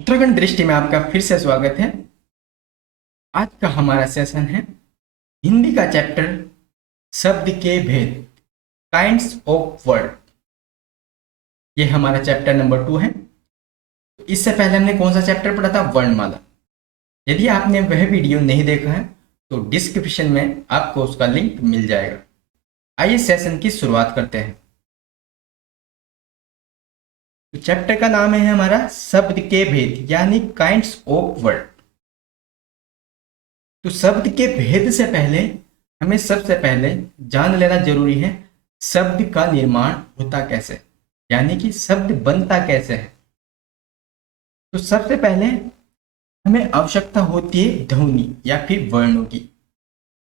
उत्तराखंड दृष्टि में आपका फिर से स्वागत है। आज का हमारा सेशन है हिंदी का चैप्टर शब्द के भेद, काइंड्स ऑफ वर्ड। ये हमारा चैप्टर नंबर 2 है। इससे पहले हमने कौन सा चैप्टर पढ़ा था? वर्णमाला। यदि आपने वह वीडियो नहीं देखा है तो डिस्क्रिप्शन में आपको उसका लिंक मिल जाएगा। आइए सेशन की शुरुआत करते हैं। तो चैप्टर का नाम है हमारा शब्द के भेद यानी काइंड्स ऑफ वर्ड। तो शब्द के भेद से पहले हमें सबसे पहले जान लेना जरूरी है शब्द का निर्माण होता कैसे, यानी कि शब्द बनता कैसे है। तो सबसे पहले हमें आवश्यकता होती है ध्वनि या फिर वर्णों की,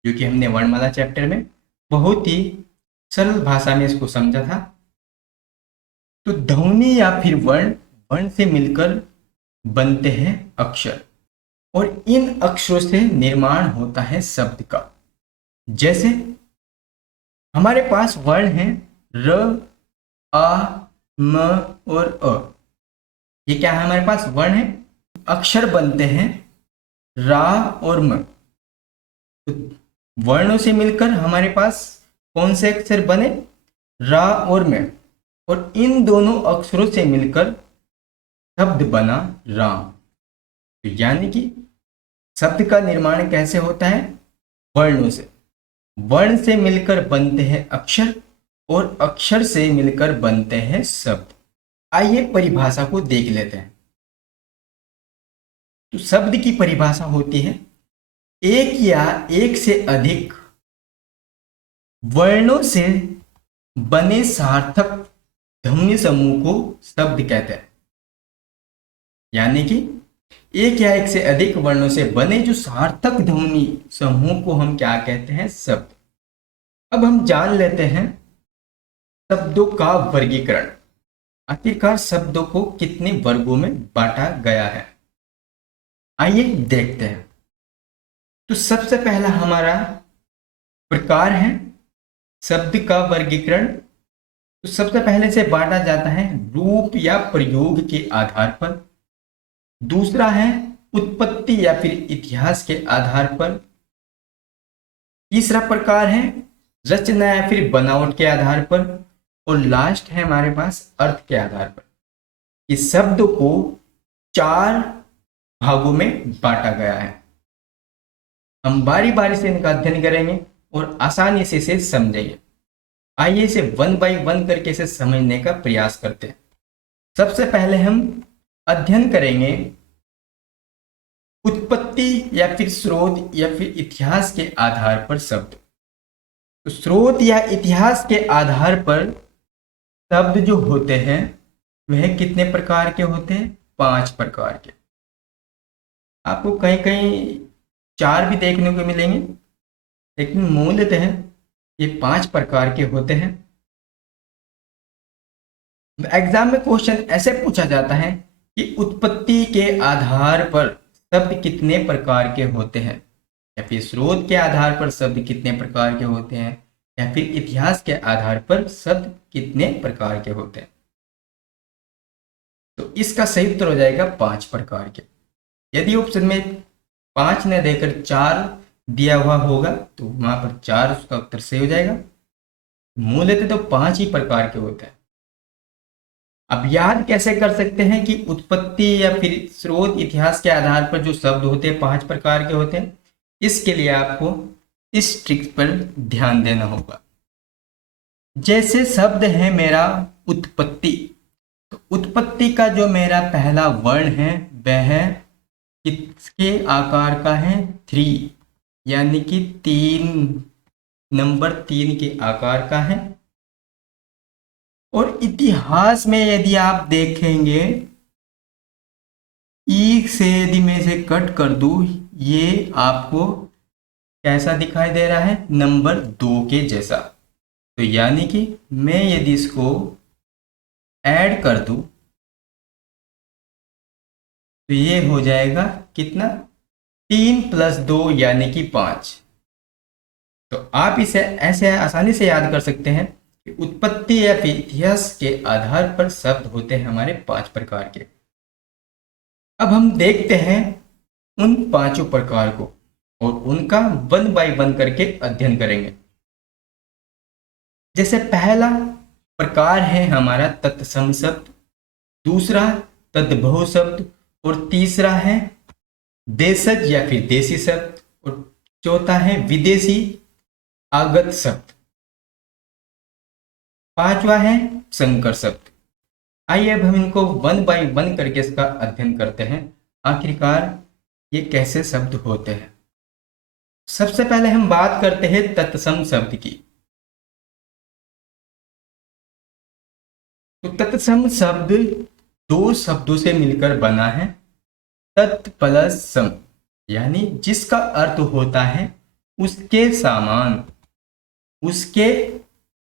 जो कि हमने वर्णमाला चैप्टर में बहुत ही सरल भाषा में इसको समझा था। तो ध्वनि या फिर वर्ण से मिलकर बनते हैं अक्षर, और इन अक्षरों से निर्माण होता है शब्द का। जैसे हमारे पास वर्ण है र, आ, म और अ। ये क्या है? हमारे पास वर्ण है। अक्षर बनते हैं रा और म। तो वर्णों से मिलकर हमारे पास कौन से अक्षर बने? रा और म। और इन दोनों अक्षरों से मिलकर शब्द बना राम। तो यानी कि शब्द का निर्माण कैसे होता है? वर्णों से। वर्ण से मिलकर बनते हैं अक्षर और अक्षर से मिलकर बनते हैं शब्द। आइए परिभाषा को देख लेते हैं। तो शब्द की परिभाषा होती है एक या एक से अधिक वर्णों से बने सार्थक ध्वनि समूह को शब्द कहते हैं। यानी कि एक या एक से अधिक वर्णों से बने जो सार्थक ध्वनि समूह को हम क्या कहते हैं? शब्द। अब हम जान लेते हैं शब्दों का वर्गीकरण। आखिरकार शब्दों को कितने वर्गों में बांटा गया है, आइए देखते हैं। तो सबसे पहला हमारा प्रकार है शब्द का वर्गीकरण। तो सबसे पहले से बांटा जाता है रूप या प्रयोग के आधार पर। दूसरा है उत्पत्ति या फिर इतिहास के आधार पर। तीसरा प्रकार है रचना या फिर बनावट के आधार पर। और लास्ट है हमारे पास अर्थ के आधार पर। इस शब्द को 4 भागों में बांटा गया है। हम बारी बारी से इनका अध्ययन करेंगे और आसानी से इसे समझेंगे। आइए इसे 1 बाय 1 करके इसे समझने का प्रयास करते हैं। सबसे पहले हम अध्ययन करेंगे उत्पत्ति या फिर स्रोत या फिर इतिहास के आधार पर शब्द। तो स्रोत या इतिहास के आधार पर शब्द जो होते हैं वह कितने प्रकार के होते हैं? 5 प्रकार के। आपको कहीं कहीं 4 भी देखने को मिलेंगे, लेकिन मूलतः ये 5 प्रकार के होते हैं। एग्जाम में क्वेश्चन ऐसे पूछा जाता है कि उत्पत्ति के आधार पर शब्द कितने प्रकार के होते हैं, या फिर स्रोत के आधार पर शब्द कितने प्रकार के होते हैं, या फिर इतिहास के आधार पर शब्द कितने प्रकार के होते हैं। तो इसका सही उत्तर हो जाएगा 5 प्रकार के। यदि ऑप्शन में 5 न देकर 4 दिया हुआ होगा तो वहां पर 4 उसका उत्तर सही हो जाएगा। मूलतः तो 5 ही प्रकार के होते हैं। अब याद कैसे कर सकते हैं कि उत्पत्ति या फिर स्रोत इतिहास के आधार पर जो शब्द होते हैं 5 प्रकार के होते हैं? इसके लिए आपको इस ट्रिक पर ध्यान देना होगा। जैसे शब्द है मेरा उत्पत्ति, तो उत्पत्ति का जो मेरा पहला वर्ण है वह किसके आकार का है? 3, यानी कि 3, नंबर 3 के आकार का है। और इतिहास में यदि आप देखेंगे, ई से यदि मैं इसे कट कर दूं, ये आपको कैसा दिखाई दे रहा है? नंबर 2 के जैसा। तो यानी कि मैं यदि इसको ऐड कर दूं तो ये हो जाएगा कितना? 3 + 2 यानी कि 5। तो आप इसे ऐसे आसानी से याद कर सकते हैं कि उत्पत्ति या फिर इतिहास के आधार पर शब्द होते हैं हमारे 5 प्रकार के। अब हम देखते हैं उन 5 प्रकार को और उनका 1 बाय 1 करके अध्ययन करेंगे। जैसे पहला प्रकार है हमारा तत्सम शब्द, दूसरा तद्भव शब्द, और तीसरा है देशज या फिर देसी शब्द, और चौथा है विदेशी आगत शब्द, पांचवा है संकर शब्द। आइए अब हम इनको 1 बाय 1 करके इसका अध्ययन करते हैं, आखिरकार ये कैसे शब्द होते हैं। सबसे पहले हम बात करते हैं तत्सम शब्द की। तो तत्सम शब्द 2 शब्दों से मिलकर बना है, तत् प्लस सम, यानी जिसका अर्थ होता है उसके समान, उसके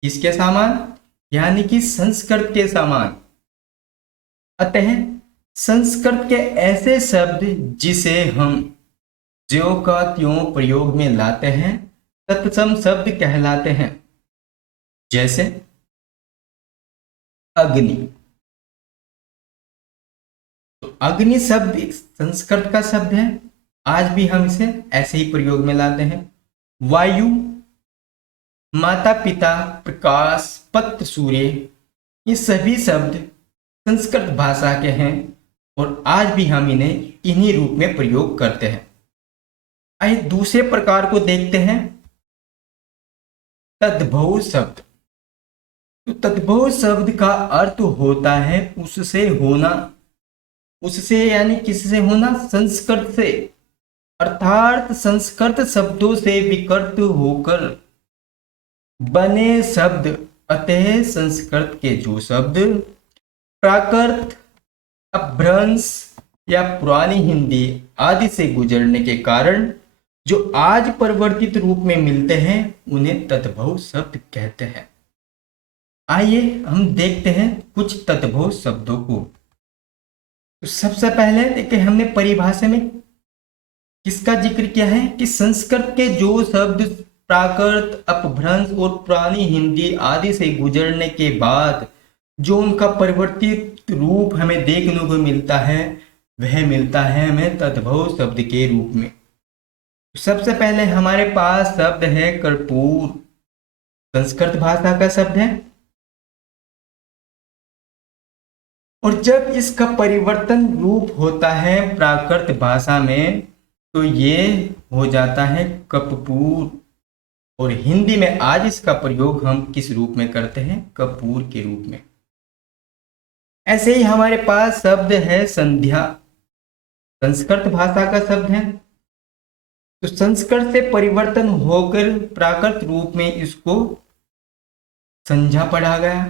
किसके समान? यानी कि संस्कृत के समान। अतः संस्कृत के ऐसे शब्द जिसे हम ज्यों का त्यों प्रयोग में लाते हैं तत्सम शब्द कहलाते हैं। जैसे अग्नि, तो अग्नि शब्द संस्कृत का शब्द है, आज भी हम इसे ऐसे ही प्रयोग में लाते हैं। वायु, माता पिता, प्रकाश, पत्र, सूर्य, ये सभी शब्द संस्कृत भाषा के हैं और आज भी हम इन्हें इन्हीं रूप में प्रयोग करते हैं। आइए दूसरे प्रकार को देखते हैं, तद्भव शब्द। तो तद्भव शब्द का अर्थ होता है उससे होना, उससे यानी किससे होना? संस्कृत से, अर्थात संस्कृत शब्दों से विकृत होकर बने शब्द। अतः संस्कृत के जो शब्द प्राकृत, अपभ्रंश या पुरानी हिंदी आदि से गुजरने के कारण जो आज परिवर्तित रूप में मिलते हैं उन्हें तद्भव शब्द कहते हैं। आइए हम देखते हैं कुछ तद्भव शब्दों को। तो सबसे पहले देखिए, हमने परिभाषा में किसका जिक्र किया है कि संस्कृत के जो शब्द प्राकृत, अपभ्रंश और पुरानी हिंदी आदि से गुजरने के बाद जो उनका परिवर्तित रूप हमें देखने को मिलता है वह मिलता है हमें तद्भव शब्द के रूप में। सबसे पहले हमारे पास शब्द है कर्पूर, संस्कृत भाषा का शब्द है, और जब इसका परिवर्तन रूप होता है प्राकृत भाषा में तो ये हो जाता है कपूर, और हिंदी में आज इसका प्रयोग हम किस रूप में करते हैं? कपूर के रूप में। ऐसे ही हमारे पास शब्द है संध्या, संस्कृत भाषा का शब्द है, तो संस्कृत से परिवर्तन होकर प्राकृत रूप में इसको संध्या पढ़ा गया,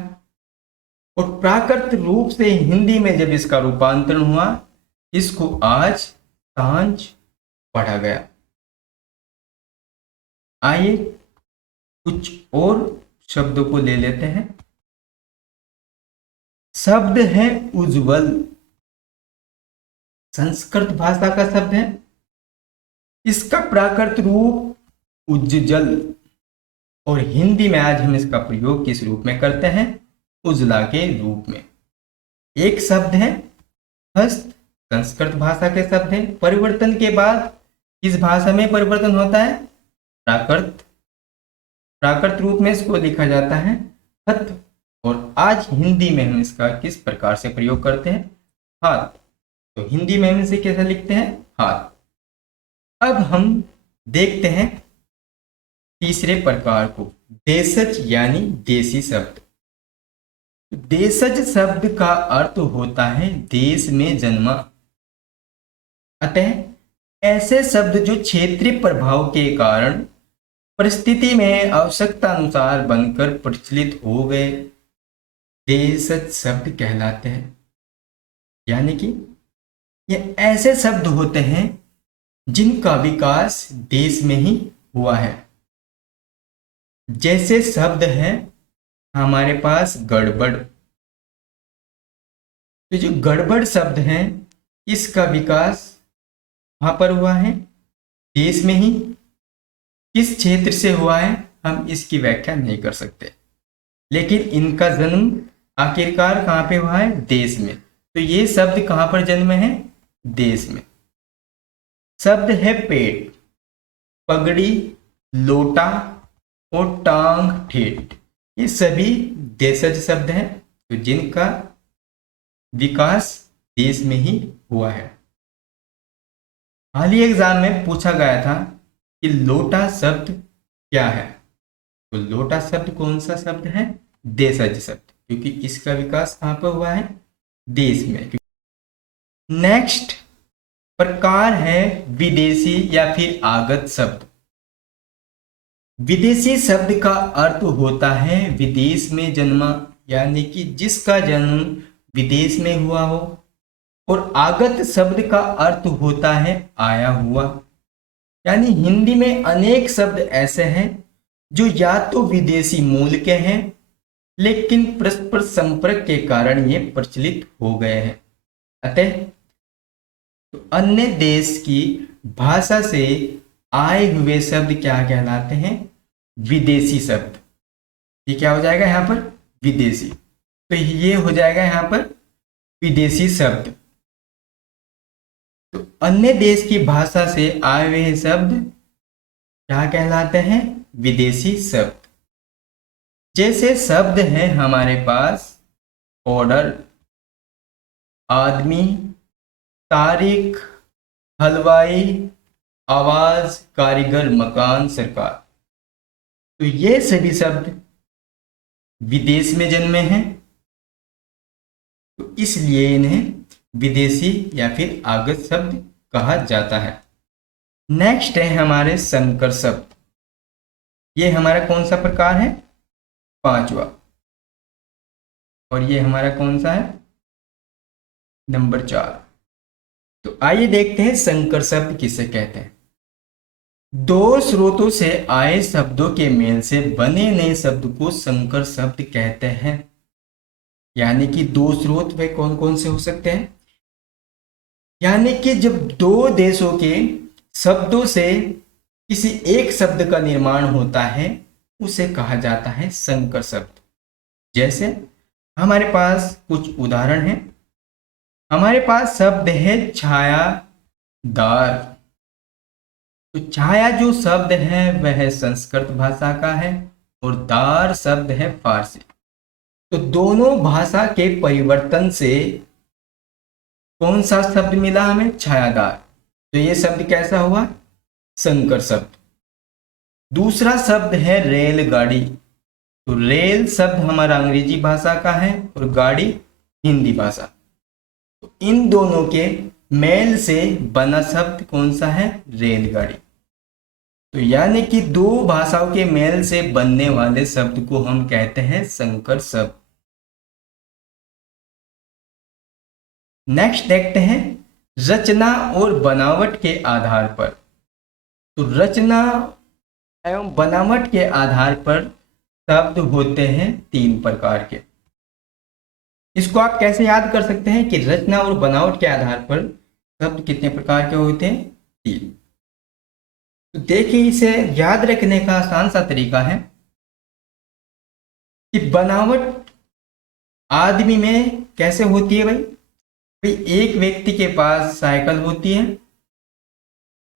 और प्राकृत रूप से हिंदी में जब इसका रूपांतरण हुआ इसको आज सांझ पढ़ा गया। आइए कुछ और शब्दों को ले लेते हैं। शब्द है उज्जवल, संस्कृत भाषा का शब्द है, इसका प्राकृत रूप उज्जल, और हिंदी में आज हम इसका प्रयोग किस रूप में करते हैं? उजला के रूप में। एक शब्द है हस्त, संस्कृत भाषा के शब्द है, परिवर्तन के बाद इस भाषा में परिवर्तन होता है प्राकृत रूप में इसको लिखा जाता है हत, और आज हिंदी में हम इसका किस प्रकार से प्रयोग करते हैं? हाथ। तो हिंदी में हम इसे कैसे लिखते हैं? हाथ। अब हम देखते हैं तीसरे प्रकार को, देशज यानी देसी शब्द। देशज शब्द का अर्थ होता है देश में जन्मा। अतः ऐसे शब्द जो क्षेत्रीय प्रभाव के कारण परिस्थिति में आवश्यकता अनुसार बनकर प्रचलित हो गए, देशज शब्द कहलाते हैं। यानी कि ये ऐसे शब्द होते हैं जिनका विकास देश में ही हुआ है। जैसे शब्द है हमारे पास गड़बड़, तो जो गड़बड़ शब्द है इसका विकास वहां पर हुआ है देश में ही। किस क्षेत्र से हुआ है हम इसकी व्याख्या नहीं कर सकते, लेकिन इनका जन्म आखिरकार कहाँ पे हुआ है, देश में। तो ये शब्द कहाँ पर जन्म है, देश में। शब्द है पेट, पगड़ी, लोटा और टांग ठेठ, ये सभी देशज शब्द हैं तो जिनका विकास देश में ही हुआ है। हाल ही एग्जाम में पूछा गया था कि लोटा शब्द क्या है, तो लोटा शब्द कौन सा शब्द है, देशज शब्द, क्योंकि इसका विकास कहाँ पर हुआ है, देश में। नेक्स्ट प्रकार है विदेशी या फिर आगत शब्द। विदेशी शब्द का अर्थ होता है विदेश में जन्मा, यानी कि जिसका जन्म विदेश में हुआ हो। और आगत शब्द का अर्थ होता है आया हुआ, यानी हिंदी में अनेक शब्द ऐसे हैं जो या तो विदेशी मूल के हैं लेकिन परस्पर संपर्क के कारण ये प्रचलित हो गए हैं। अतः तो अन्य देश की भाषा से आए हुए शब्द क्या कहलाते हैं, विदेशी शब्द। ये क्या हो जाएगा यहाँ पर, विदेशी। तो ये हो जाएगा यहाँ पर विदेशी शब्द। तो अन्य देश की भाषा से आए हुए शब्द क्या कहलाते हैं, विदेशी शब्द। जैसे शब्द है हमारे पास ऑर्डर, आदमी, तारीख, हलवाई, आवाज, कारीगर, मकान, सरकार। तो ये सभी शब्द विदेश में जन्मे हैं, तो इसलिए इन्हें विदेशी या फिर आगत शब्द कहा जाता है। नेक्स्ट है हमारे संकर शब्द। ये हमारा कौन सा प्रकार है, पांचवा। और ये हमारा कौन सा है, नंबर 4। तो आइए देखते हैं संकर शब्द किसे कहते हैं। दो स्रोतों से आए शब्दों के मेल से बने नए शब्द को संकर शब्द कहते हैं। यानी कि दो स्रोत वे कौन कौन से हो सकते हैं, यानी कि जब दो देशों के शब्दों से किसी एक शब्द का निर्माण होता है उसे कहा जाता है संकर शब्द। जैसे हमारे पास कुछ उदाहरण हैं। हमारे पास शब्द है छायादार। तो छाया जो शब्द है वह संस्कृत भाषा का है और दार शब्द है फारसी। तो दोनों भाषा के परिवर्तन से कौन सा शब्द मिला हमें, छायादार। तो ये शब्द कैसा हुआ, संकर शब्द। दूसरा शब्द है रेलगाड़ी। तो रेल शब्द हमारा अंग्रेजी भाषा का है और गाड़ी हिंदी भाषा। तो इन दोनों के मेल से बना शब्द कौन सा है, रेलगाड़ी। तो यानी कि दो भाषाओं के मेल से बनने वाले शब्द को हम कहते हैं संकर शब्द। नेक्स्ट देखते हैं रचना और बनावट के आधार पर। तो रचना एवं बनावट के आधार पर शब्द होते हैं 3 प्रकार के। इसको आप कैसे याद कर सकते हैं कि रचना और बनावट के आधार पर शब्द कितने प्रकार के होते हैं, 3। तो देखिए इसे याद रखने का आसान सा तरीका है कि बनावट आदमी में कैसे होती है भाई एक व्यक्ति के पास साइकिल होती है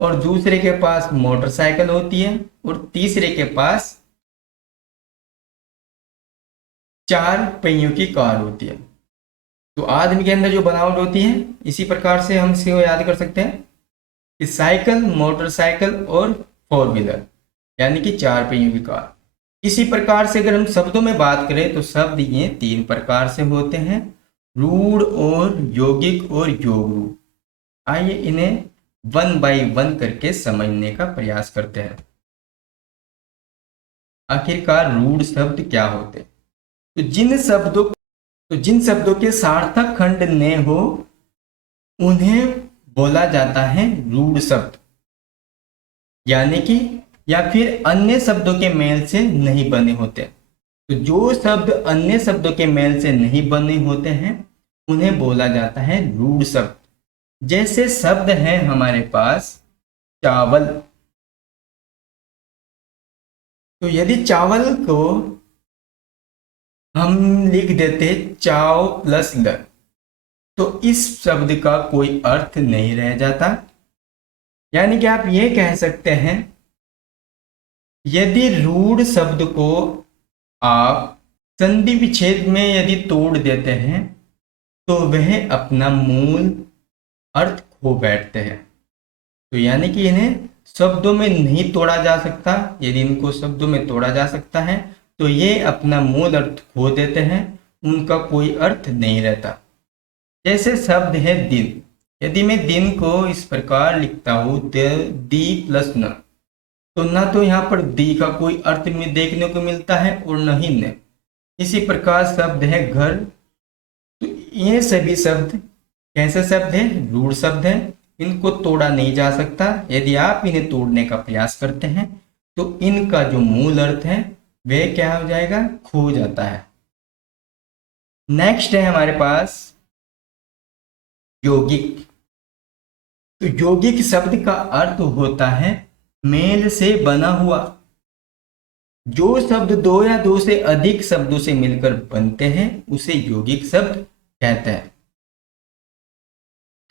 और दूसरे के पास मोटरसाइकिल होती है और तीसरे के पास 4 पहियों की कार होती है। तो आदमी के अंदर जो बनावट होती है इसी प्रकार से हम इसे याद कर सकते हैं कि साइकिल, मोटरसाइकिल और 4 व्हीलर यानी कि 4 पहियों की कार, इसी प्रकार से अगर हम शब्दों में बात करें तो शब्द ये 3 प्रकार से होते हैं, रूढ़ और यौगिक और योग रूप। आइए इन्हें वन बाय वन करके समझने का प्रयास करते हैं। आखिरकार रूढ़ शब्द क्या होते हैं? तो जिन शब्दों के सार्थक खंड न हो उन्हें बोला जाता है रूढ़ शब्द, यानी कि या फिर अन्य शब्दों के मेल से नहीं बने होते। तो जो शब्द अन्य शब्दों के मेल से नहीं बने होते हैं उन्हें बोला जाता है रूढ़ शब्द। जैसे शब्द है हमारे पास चावल, तो यदि चावल को हम लिख देते चाव प्लस ल, तो इस शब्द का कोई अर्थ नहीं रह जाता। यानी कि आप ये कह सकते हैं, यदि रूढ़ शब्द को आप संधि विच्छेद में यदि तोड़ देते हैं तो वह अपना मूल अर्थ खो बैठते हैं। तो यानी कि इन्हें शब्दों में नहीं तोड़ा जा सकता। यदि इनको शब्दों में तोड़ा जा सकता है तो ये अपना मूल अर्थ खो देते हैं, उनका कोई अर्थ नहीं रहता। जैसे शब्द है दिन, यदि मैं दिन को इस प्रकार लिखता हूँ दी प्लस न, तो ना तो यहाँ पर दी का कोई अर्थ में देखने को मिलता है और न ही न। इसी प्रकार शब्द है घर, तो ये सभी शब्द कैसे शब्द है? रूढ़ शब्द है। इनको तोड़ा नहीं जा सकता। यदि आप इन्हें तोड़ने का प्रयास करते हैं तो इनका जो मूल अर्थ है वह क्या हो जाएगा? खो जाता है। नेक्स्ट है हमारे पास यौगिक। तो यौगिक शब्द का अर्थ होता है मेल से बना हुआ। जो शब्द दो या दो से अधिक शब्दों से मिलकर बनते हैं उसे यौगिक शब्द कहते हैं।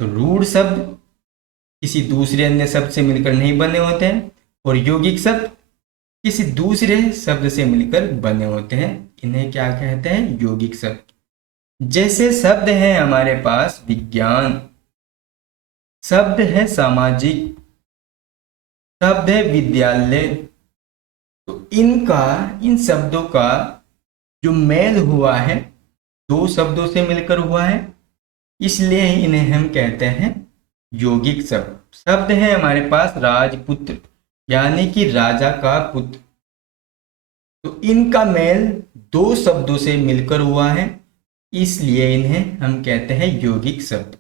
तो रूढ़ शब्द किसी दूसरे अन्य शब्द से मिलकर नहीं बने होते हैं और यौगिक शब्द किसी दूसरे शब्द से मिलकर बने होते हैं। इन्हें क्या कहते हैं? यौगिक शब्द। जैसे शब्द है हमारे पास विज्ञान, शब्द है सामाजिक, शब्द है विद्यालय। तो इन शब्दों का जो मेल हुआ है दो शब्दों से मिलकर हुआ है, इसलिए इन्हें हम कहते हैं यौगिक शब्द। शब्द है हमारे पास राजपुत्र, यानी कि राजा का पुत्र। तो इनका मेल दो शब्दों से मिलकर हुआ है, इसलिए इन्हें हम कहते हैं यौगिक शब्द।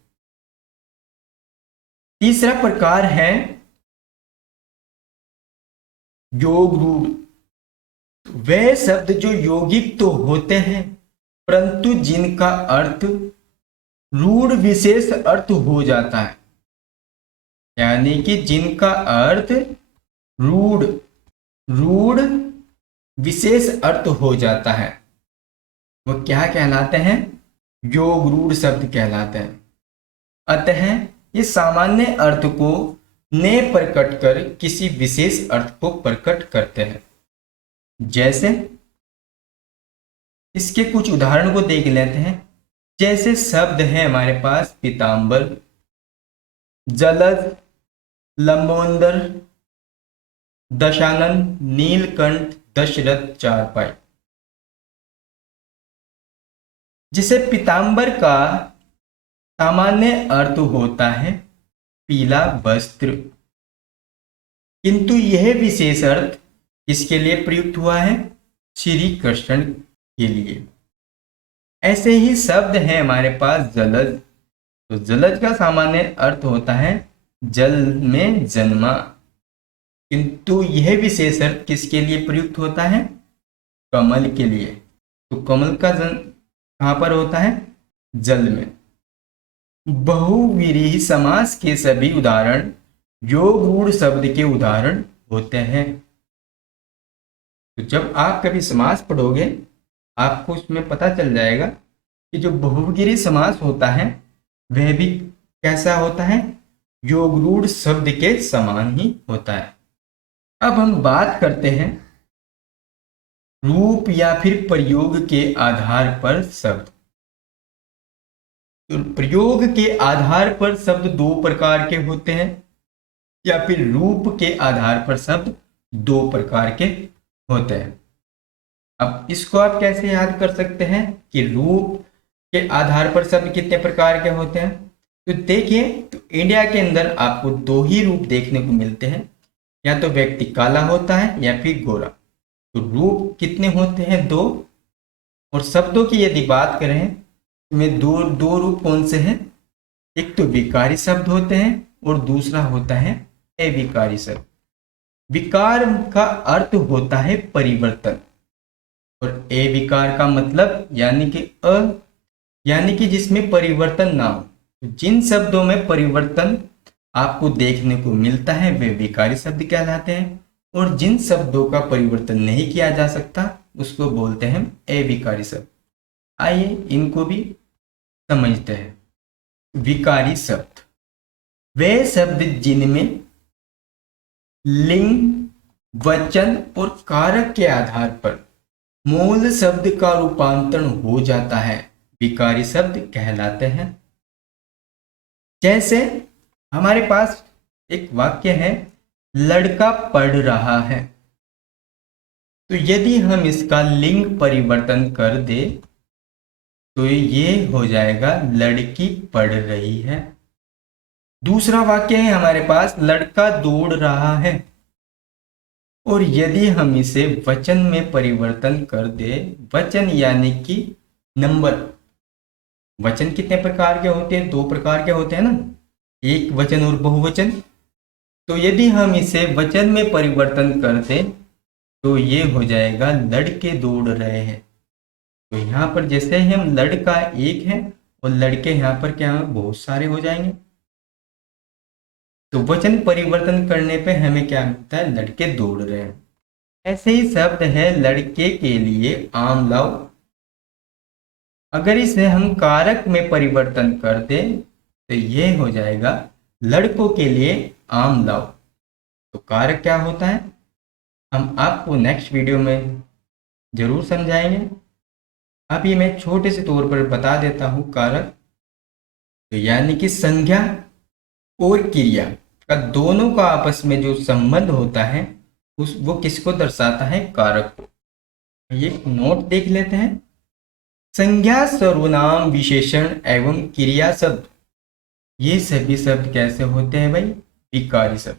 तीसरा प्रकार है योग रूढ़। वे शब्द जो यौगिक तो होते हैं परंतु जिनका अर्थ रूढ़ विशेष अर्थ हो जाता है, यानी कि जिनका अर्थ रूढ़ विशेष अर्थ हो जाता है, वो क्या कहलाते हैं? योग रूढ़ शब्द कहलाते हैं। अतः ये सामान्य अर्थ को ने प्रकट कर किसी विशेष अर्थ को प्रकट करते हैं। जैसे इसके कुछ उदाहरण को देख लेते हैं। जैसे शब्द है हमारे पास पीताम्बर, जलज, लंबोदर, दशानन, नीलकंठ, दशरथ, चारपाई। जिसे पीताम्बर का सामान्य अर्थ होता है पीला वस्त्र, किंतु यह विशेष अर्थ किसके लिए प्रयुक्त हुआ है? श्री कृष्ण के लिए। ऐसे ही शब्द है हमारे पास जलज। तो जलज का सामान्य अर्थ होता है जल में जन्मा, किंतु यह विशेष अर्थ किसके लिए प्रयुक्त होता है? कमल के लिए। तो कमल का जन्म कहाँ पर होता है? जल में। बहुव्रीहि समास के सभी उदाहरण योग रूढ़ शब्द के उदाहरण होते हैं। तो जब आप कभी समास पढ़ोगे आपको उसमें पता चल जाएगा कि जो बहुव्रीहि समास होता है वह भी कैसा होता है? योग रूढ़ शब्द के समान ही होता है। अब हम बात करते हैं रूप या फिर प्रयोग के आधार पर शब्द। तो प्रयोग के आधार पर शब्द दो प्रकार के होते हैं या फिर रूप के आधार पर शब्द दो प्रकार के होते हैं। अब इसको आप कैसे याद कर सकते हैं कि रूप के आधार पर शब्द कितने प्रकार के होते हैं। तो देखिए, तो इंडिया के अंदर आपको दो ही रूप देखने को मिलते हैं, या तो व्यक्ति काला होता है या फिर गोरा। तो रूप कितने होते हैं? दो। और शब्दों की यदि बात करें तो में दो दो रूप कौन से हैं? एक तो विकारी शब्द होते हैं और दूसरा होता है अविकारी शब्द। विकार का अर्थ होता है परिवर्तन, और अविकार का मतलब यानी कि जिसमें परिवर्तन ना हो। तो जिन शब्दों में परिवर्तन आपको देखने को मिलता है वे विकारी शब्द कहलाते हैं, और जिन शब्दों का परिवर्तन नहीं किया जा सकता उसको बोलते हैं अविकारी शब्द। आइए इनको भी समझते हैं। विकारी शब्द वे शब्द जिनमें लिंग, वचन और कारक के आधार पर मूल शब्द का रूपांतरण हो जाता है, विकारी शब्द कहलाते हैं। जैसे हमारे पास एक वाक्य है, लड़का पढ़ रहा है। तो यदि हम इसका लिंग परिवर्तन कर दे तो ये हो जाएगा लड़की पढ़ रही है। दूसरा वाक्य है हमारे पास, लड़का दौड़ रहा है। और यदि हम इसे वचन में परिवर्तन कर दे, वचन यानी कि नंबर, वचन कितने प्रकार के होते हैं? दो प्रकार के होते हैं ना, एक वचन और बहुवचन। तो यदि हम इसे वचन में परिवर्तन कर दें तो ये हो जाएगा लड़के दौड़ रहे हैं। तो यहाँ पर जैसे हम लड़का एक है और लड़के यहाँ पर क्या बहुत सारे हो जाएंगे। तो वचन परिवर्तन करने पे हमें क्या मिलता है? लड़के दौड़ रहे हैं। ऐसे ही शब्द है लड़के के लिए आम लाओ। अगर इसे हम कारक में परिवर्तन कर दें तो ये हो जाएगा लड़कों के लिए आम लाओ। तो कारक क्या होता है हम आपको नेक्स्ट वीडियो में जरूर समझाएंगे। अभी मैं छोटे से तौर पर बता देता हूँ कारक। तो यानी कि संज्ञा और क्रिया का दोनों का आपस में जो संबंध होता है वो किसको दर्शाता है? कारक को। ये नोट देख लेते हैं। संज्ञा, सर्वनाम, विशेषण एवं क्रिया शब्द, ये सभी शब्द कैसे होते हैं भाई? विकारी शब्द।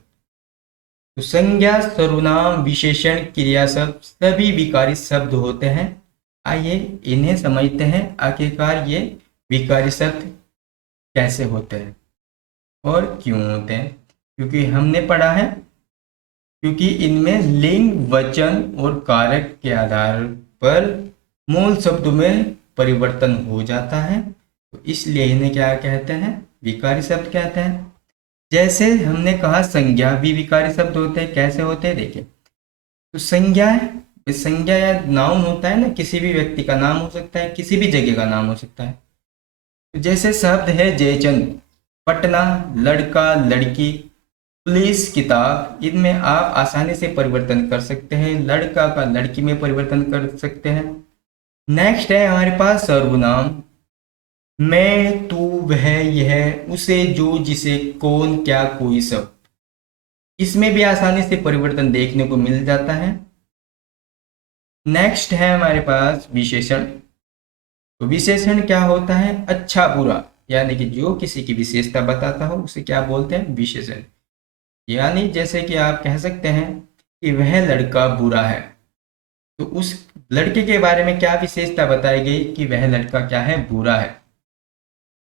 तो संज्ञा, सर्वनाम, विशेषण, क्रिया शब्द सभी विकारी शब्द होते हैं। आइए इन्हें समझते हैं, आखिरकार ये विकारी शब्द कैसे होते हैं और क्यों होते हैं। क्योंकि हमने पढ़ा है क्योंकि इनमें लिंग, वचन और कारक के आधार पर मूल शब्द में परिवर्तन हो जाता है, तो इसलिए इन्हें क्या कहते हैं? विकारी शब्द कहते हैं। जैसे हमने कहा संज्ञा भी विकारी शब्द होते हैं। कैसे होते हैं देखिए। तो संज्ञा या नाउन होता है ना, किसी भी व्यक्ति का नाम हो सकता है, किसी भी जगह का नाम हो सकता है। तो जैसे शब्द है जयचंद, पटना, लड़का, लड़की, पुलिस, किताब, इनमें आप आसानी से परिवर्तन कर सकते हैं। लड़का का लड़की में परिवर्तन कर सकते हैं। नेक्स्ट है हमारे पास सर्वनाम, मैं, तू, वह, यह, उसे, जो, जिसे, कौन, क्या, कोई, सब, इसमें भी आसानी से परिवर्तन देखने को मिल जाता है। नेक्स्ट है हमारे पास विशेषण। तो विशेषण क्या होता है? अच्छा, बुरा, यानी कि जो किसी की विशेषता बताता हो उसे क्या बोलते हैं? विशेषण। यानी जैसे कि आप कह सकते हैं कि वह लड़का बुरा है, तो उस लड़के के बारे में क्या विशेषता बताई गई कि वह लड़का क्या है? बुरा है।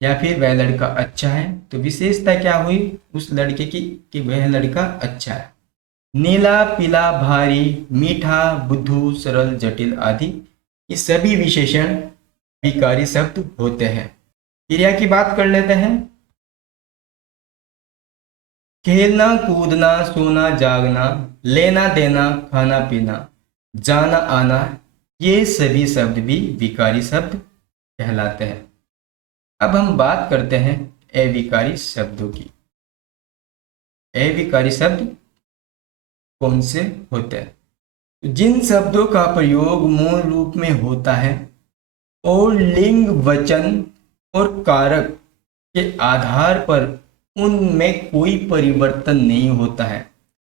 या फिर वह लड़का अच्छा है, तो विशेषता क्या हुई उस लड़के की कि वह लड़का अच्छा है। नीला, पीला, भारी, मीठा, बुद्धू, सरल, जटिल आदि ये सभी विशेषण विकारी शब्द होते हैं। क्रिया की बात कर लेते हैं। खेलना, कूदना, सोना, जागना, लेना देना, खाना पीना, जाना आना, ये सभी शब्द भी विकारी शब्द कहलाते हैं। अब हम बात करते हैं अविकारी शब्दों की। अविकारी शब्द कौन से होते हैं? जिन शब्दों का प्रयोग मूल रूप में होता है और लिंग, वचन और कारक के आधार पर उनमें कोई परिवर्तन नहीं होता है,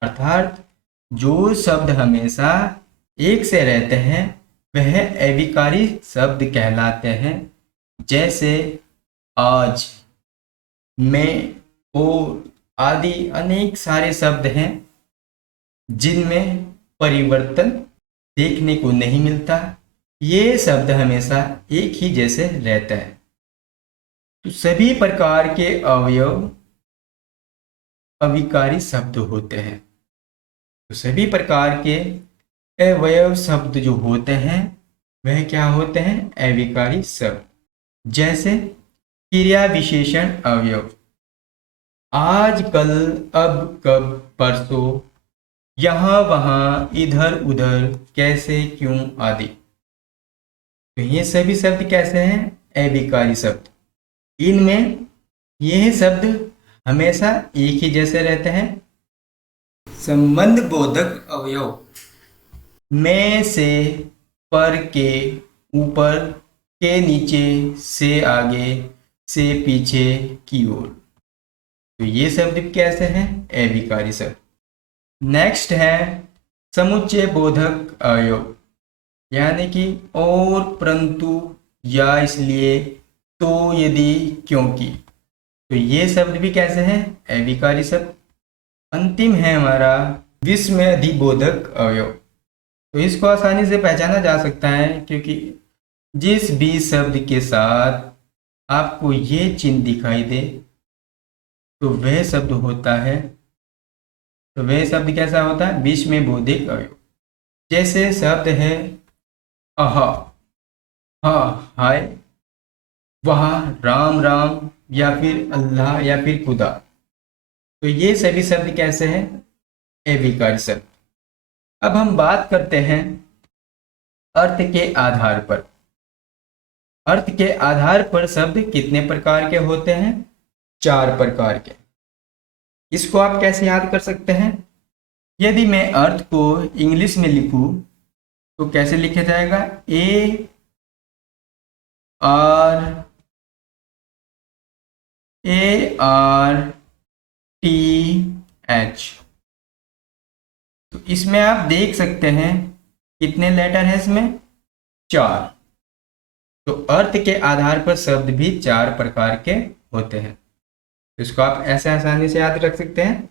अर्थात जो शब्द हमेशा एक से रहते हैं वह अविकारी शब्द कहलाते हैं। जैसे आज, मैं, और आदि अनेक सारे शब्द हैं जिनमें परिवर्तन देखने को नहीं मिलता। ये शब्द हमेशा एक ही जैसे रहता है। तो सभी प्रकार के अवयव अविकारी शब्द होते हैं। तो सभी प्रकार के अवयव शब्द जो होते हैं वह क्या होते हैं? अविकारी शब्द। जैसे क्रिया विशेषण अवयव, आज, कल, अब, कब, परसों, यहाँ, वहाँ, इधर, उधर, कैसे, क्यों आदि। तो ये सभी शब्द कैसे हैं? अविकारी शब्द। इनमें यह शब्द हमेशा एक ही जैसे रहते हैं। संबंध बोधक अवयव, में से, पर के, ऊपर, के नीचे, से आगे, से पीछे की ओर। तो ये शब्द कैसे हैं? अविकारी शब्द। नेक्स्ट है समुच्चय बोधक अवयव, यानी कि और, परंतु, या, इसलिए, तो, यदि, क्योंकि। तो ये शब्द भी कैसे हैं? अविकारी शब्द। अंतिम है हमारा विस्मय अधिबोधक अवयव। तो इसको आसानी से पहचाना जा सकता है, क्योंकि जिस भी शब्द के साथ आपको ये चिन्ह दिखाई दे तो वह शब्द होता है, तो वह शब्द कैसा होता है? विस्मय बोधक अवयव। जैसे शब्द है आहा, हाँ, हाय, वहाँ, राम राम, या फिर अल्लाह, या फिर खुदा। तो ये सभी शब्द कैसे हैं? अविकारी शब्द। अब हम बात करते हैं अर्थ के आधार पर। अर्थ के आधार पर शब्द कितने प्रकार के होते हैं? 4 प्रकार के। इसको आप कैसे याद कर सकते हैं? यदि मैं अर्थ को इंग्लिश में लिखूं तो कैसे लिखा जाएगा? ARTH। तो इसमें आप देख सकते हैं कितने लेटर हैं इसमें? 4। तो अर्थ के आधार पर शब्द भी 4 प्रकार के होते हैं। तो इसको आप ऐसे आसानी से याद रख सकते हैं।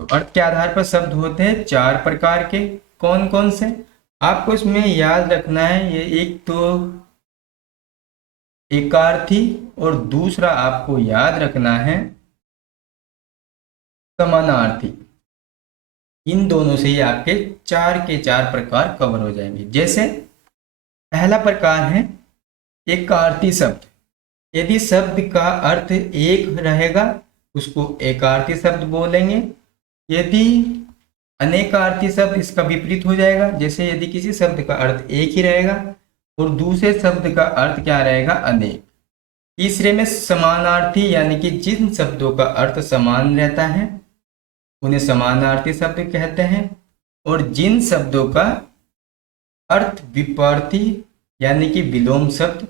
तो अर्थ के आधार पर शब्द होते हैं 4 प्रकार के। कौन कौन से? आपको इसमें याद रखना है, ये एक तो एकार्थी, और दूसरा आपको याद रखना है समानार्थी। इन दोनों से ही आपके 4 के 4 प्रकार कवर हो जाएंगे। जैसे पहला प्रकार है एकार्थी शब्द। यदि शब्द का अर्थ एक रहेगा उसको एकार्थी शब्द बोलेंगे। यदि अनेकार्थी शब्द इसका विपरीत हो जाएगा। जैसे यदि किसी शब्द का अर्थ एक ही रहेगा और दूसरे शब्द का अर्थ क्या रहेगा? अनेक। तीसरे में समानार्थी, यानी कि जिन शब्दों का अर्थ समान रहता है उन्हें समानार्थी शब्द कहते हैं, और जिन शब्दों का अर्थ विपरीती, यानी कि विलोम शब्द,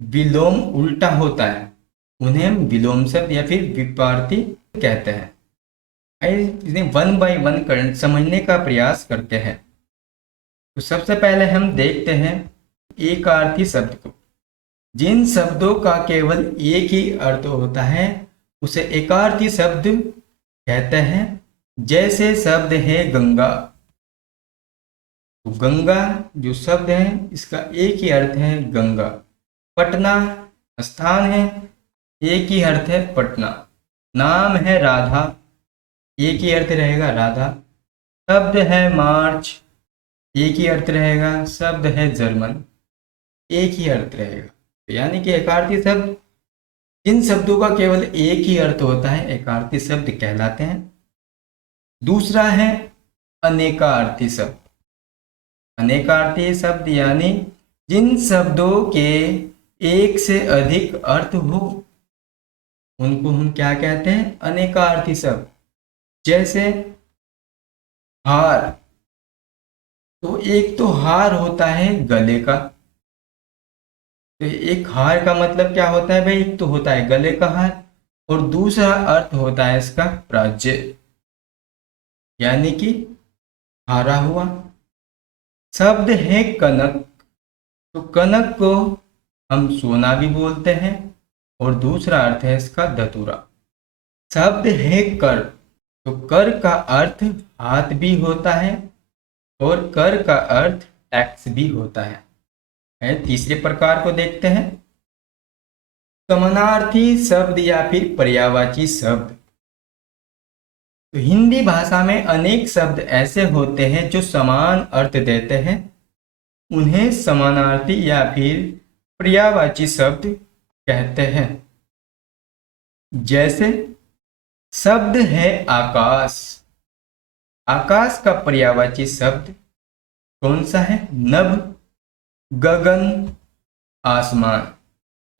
विलोम उल्टा होता है, उन्हें हम विलोम शब्द या फिर विपरीती कहते हैं। आइए वन बाय वन समझने का प्रयास करते हैं। तो सबसे पहले हम देखते हैं एकार्थी शब्द को। जिन शब्दों का केवल एक ही अर्थ होता है उसे एकार्थी शब्द कहते हैं। जैसे शब्द है गंगा। तो गंगा जो शब्द है इसका एक ही अर्थ है गंगा। पटना स्थान है, एक ही अर्थ है पटना। नाम है राधा, एक ही अर्थ रहेगा राधा। शब्द है मार्च, एक ही अर्थ रहेगा। शब्द है जर्मन, एक ही अर्थ रहेगा। तो यानी कि एकार्थी शब्द, जिन शब्दों का केवल एक ही अर्थ होता है, एकार्थी शब्द कहलाते हैं। दूसरा है अनेकार्थी शब्द। अनेकार्थी शब्द यानी जिन शब्दों के एक से अधिक अर्थ हो उनको हम क्या कहते हैं? अनेकार्थी शब्द। जैसे हार। तो एक तो हार होता है गले का। तो एक हार का मतलब क्या होता है भाई? एक तो होता है गले का हार और दूसरा अर्थ होता है इसका प्राज्य, यानी कि हारा हुआ। शब्द है कनक, तो कनक को हम सोना भी बोलते हैं और दूसरा अर्थ है इसका धतूरा। शब्द है कर, तो कर का अर्थ हाथ भी होता है और कर का अर्थ टैक्स भी होता है। तीसरे प्रकार को देखते हैं, समानार्थी शब्द या फिर पर्यायवाची शब्द। तो हिंदी भाषा में अनेक शब्द ऐसे होते हैं जो समान अर्थ देते हैं, उन्हें समानार्थी या फिर पर्यायवाची शब्द कहते हैं। जैसे शब्द है आकाश, आकाश का पर्यायवाची शब्द कौन सा है? नभ, गगन, आसमान,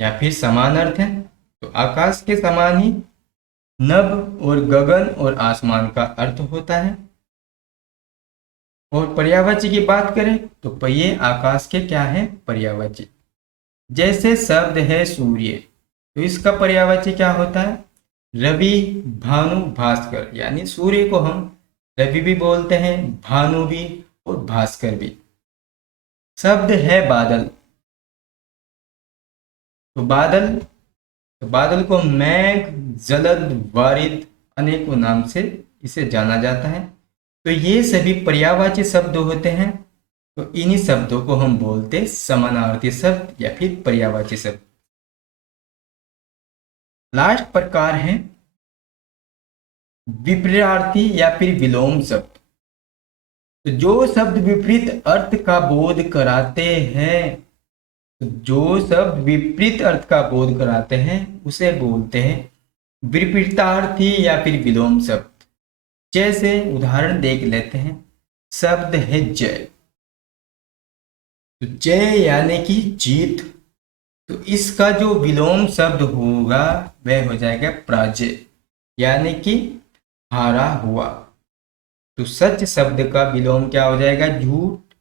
या फिर समान अर्थ है तो आकाश के समान ही नभ और गगन और आसमान का अर्थ होता है। और पर्यायवाची की बात करें तो ये आकाश के क्या है? पर्यायवाची। जैसे शब्द है सूर्य, तो इसका पर्यायवाची क्या होता है? रवि, भानु, भास्कर, यानी सूर्य को हम रवि भी बोलते हैं, भानु भी और भास्कर भी। शब्द है बादल, तो बादल को मेघ, जलद, वारिद अनेकों नाम से इसे जाना जाता है। तो ये सभी पर्यायवाची शब्द होते हैं, तो इन्हीं शब्दों को हम बोलते समानार्थी शब्द या फिर पर्यायवाची शब्द। लास्ट प्रकार है विपर्यार्थी या फिर विलोम शब्द। तो जो शब्द विपरीत अर्थ का बोध कराते हैं, जो शब्द विपरीत अर्थ का बोध कराते हैं उसे बोलते हैं विपरीतार्थी या फिर विलोम शब्द। जैसे उदाहरण देख लेते हैं, शब्द है जय, तो जय यानी कि जीत, तो इसका जो विलोम शब्द होगा वह हो जाएगा पराजय, यानी कि हारा हुआ। तो सच शब्द का विलोम क्या हो जाएगा? झूठ।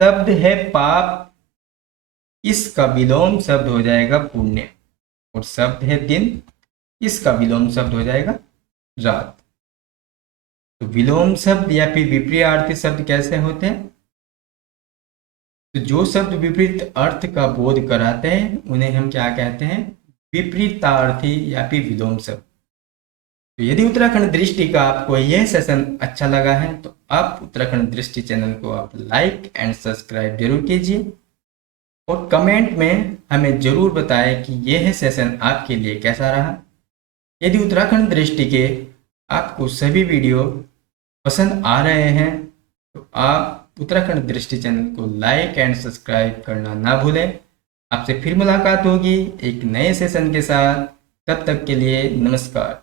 शब्द है पाप, इसका विलोम शब्द हो जाएगा पुण्य। और शब्द है दिन, इसका विलोम शब्द हो जाएगा रात। तो विलोम शब्द या फिर विपर्यार्थी शब्द कैसे होते हैं? तो जो शब्द विपरीत अर्थ का बोध कराते हैं उन्हें हम क्या कहते हैं? विपरीतार्थी या फिर विलोम शब्द। तो यदि उत्तराखंड दृष्टि का आपको यह सेशन अच्छा लगा है तो आप उत्तराखंड दृष्टि चैनल को आप लाइक एंड सब्सक्राइब जरूर कीजिए और कमेंट में हमें जरूर बताएं कि यह सेशन आपके लिए कैसा रहा। यदि उत्तराखंड दृष्टि के आपको सभी वीडियो पसंद आ रहे हैं तो आप उत्तराखंड दृष्टि चैनल को लाइक एंड सब्सक्राइब करना ना भूलें। आपसे फिर मुलाकात होगी एक नए सेशन के साथ, तब तक के लिए नमस्कार।